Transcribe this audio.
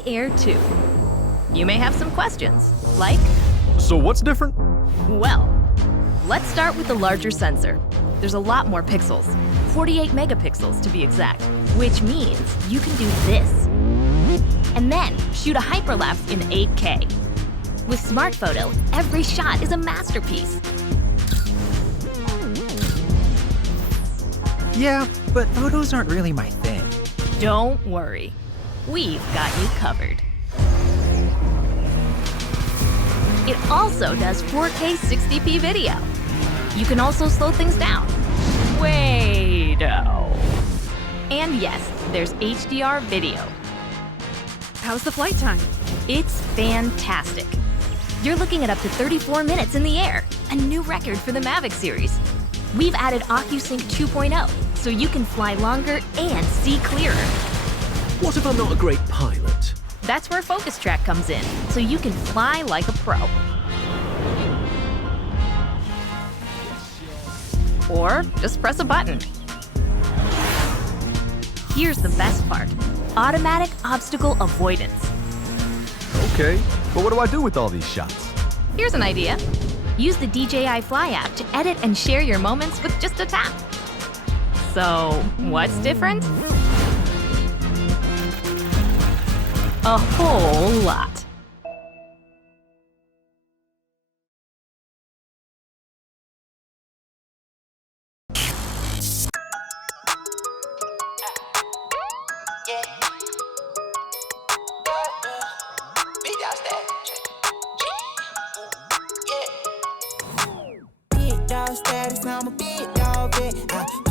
Mavic Air 2. You may have some questions, like, So what's different? well, let's start with the larger sensor. There's a lot more pixels, 48 megapixels to be exact, which means you can do this. And then shoot a hyperlapse in 8K. With Smart Photo, every shot is a masterpiece. Yeah, but photos aren't really my thing. Don't worry, we've got you covered. It also does 4K 60p video. You can also slow things down. Way-do. And yes, there's HDR video. How's the flight time? It's fantastic. You're looking at up to 34 minutes in the air, a new record for the Mavic series. We've added OcuSync 2.0, so you can fly longer and see clearer. What if I'm not a great pilot? That's where Focus Track comes in, so you can fly like a pro. Or just press a button. Here's the best part, automatic obstacle avoidance. Okay, but what do I do with all these shots? Here's an idea. Use the DJI Fly app to edit and share your moments with just a tap. So, what's different? A whole lot. Big dog status, I'm a big dog vet.